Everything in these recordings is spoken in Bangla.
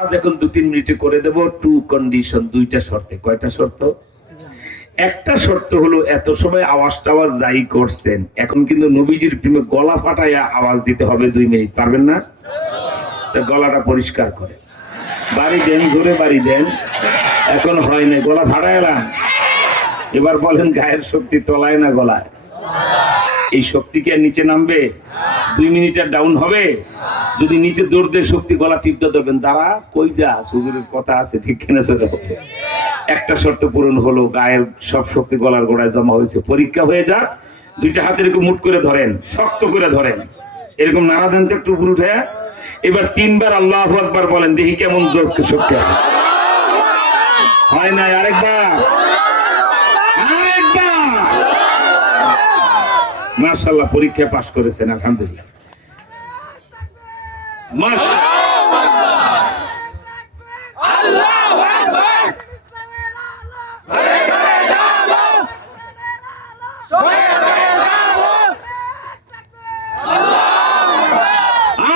আজ এখন 2-3 মিনিটে করে দেব। টু কন্ডিশন, দুইটা শর্তে। কয়টা শর্ত? একটা শর্ত হলো এত সময় আওয়াজ টাওয়াজ যাই করছেন, এখন কিন্তু নবীজির প্রেমে গলা ফাটাইয়া আওয়াজ দিতে হবে 2 মিনিট। পারবেন না? গলাটা পরিষ্কার করে বাড়ি দেন, জোরে বাড়ি দেন। এখন হয় না, গলা ফাটাইলাম। এবার বলেন গায়ের শক্তি তলায় না গলায়? এই শক্তি কি আর নিচে নামবে? 2 মিনিট আর ডাউন হবে? যদি নিচে দৌড় দিয়ে শক্তি গলা টিপতে দেবেন, দাঁড়া কই যা, হুজুরের কথা আছে, ঠিক কিনা? একটা শর্ত পূরণ হলো, গায়ের সব শক্তি গলার গোড়ায় জমা হয়েছে। পরীক্ষা হয়ে যাক। দুইটা হাতে এরকম মুঠ করে ধরেন, শক্ত করে ধরেন, এরকম নাড়া দেন তো একটু উপর উঠে। এবার 3 বার আল্লাহু আকবার বলেন, দেখি কেমন জোর শক্তি হয়। নাই আরেকবার, মাশাআল্লাহ, পরীক্ষায় পাশ করেছেন, আলহামদুলিল্লাহ।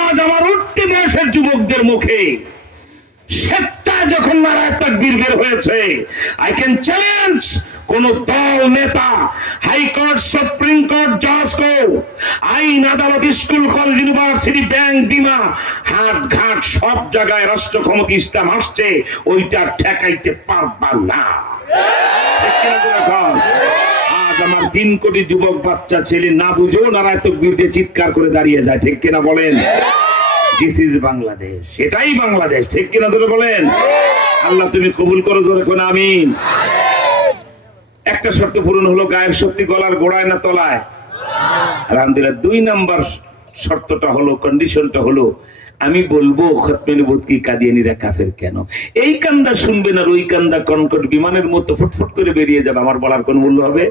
আজ আমার উঠতি বয়সের যুবকদের মুখে স্বেচ্ছায় যখন নারায়ে তাকবীর বের হয়েছে, আই ক্যান চ্যালেঞ্জ কোন দল, নেতা, হাইকোর্ট, সুপ্রিম কোর্ট, জাজ কোর্ট, আইন, আদালত, স্কুল, কলেজ, ইউনিভার্সিটি, ব্যাংক, বিমা, হাট ঘাট, সব জায়গায় রাষ্ট্র ক্ষমতা ইসলাম আসছে, ওইটা ঠেকাইতে পারবা না। আজ আমার 3 কোটি যুবক বাচ্চা ছেলে না বুঝেও নারায়ে তাকবীর দিয়ে চিৎকার করে দাঁড়িয়ে যায়, ঠিক কিনা বলেন? দিস ইজ বাংলাদেশ, সেটাই বাংলাদেশ, ঠিক কিনা ধরে বলেন? আল্লাহ তুমি কবুল করো, জোরে কোন আমিন। একটা শর্ত পূরণ হলো, গায়ের শক্তি গলার গোড়ায় না তলায়? আলহামদুলিল্লাহ। 2 নাম্বার শর্তটা হলো, কন্ডিশনটা হলো, আমি বলবো খতমে নবুয়ত কি কাদিয়ানীরা কাফের কেন। এই কান্দা শুনবেন আর ওই কান্দা কনকট বিমানের মতো ফুটফুট করে বেরিয়ে যাবে, আমার বলার কোন মূল্য হবে?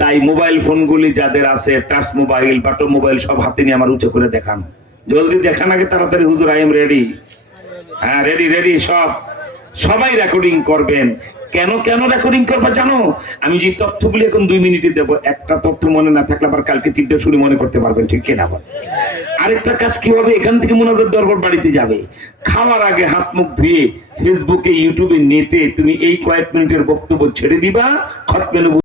তাই মোবাইল ফোনগুলি যাদের আছে, টাচ মোবাইল, বাটন মোবাইল, সব হাতে নিয়ে আমার উঁচু করে দেখান, জলদি দেখান আগে তাড়াতাড়ি। হুজুর আই এম রেডি। হ্যাঁ, রেডি রেডি। সবাই রেকর্ডিং করবেন। কেন রেকর্ডিং করবা জানো? আমি যে তথ্যগুলি এখন 2 মিনিটে দেব, একটা তথ্য মনে না থাকলে আবার কালকে 3টা শুনে মনে করতে পারবেন, ঠিক কিনা? আরেকটা কাজ কি হবে, এখান থেকে মুনাজাত দরবার বাড়িতে যাবে, খাওয়ার আগে হাত মুখ ধুয়ে ফেসবুকে, ইউটিউবে, নেটে তুমি এই কয়েক মিনিটের বক্তব্য ছেড়ে দিবা, খতমে নবুয়ত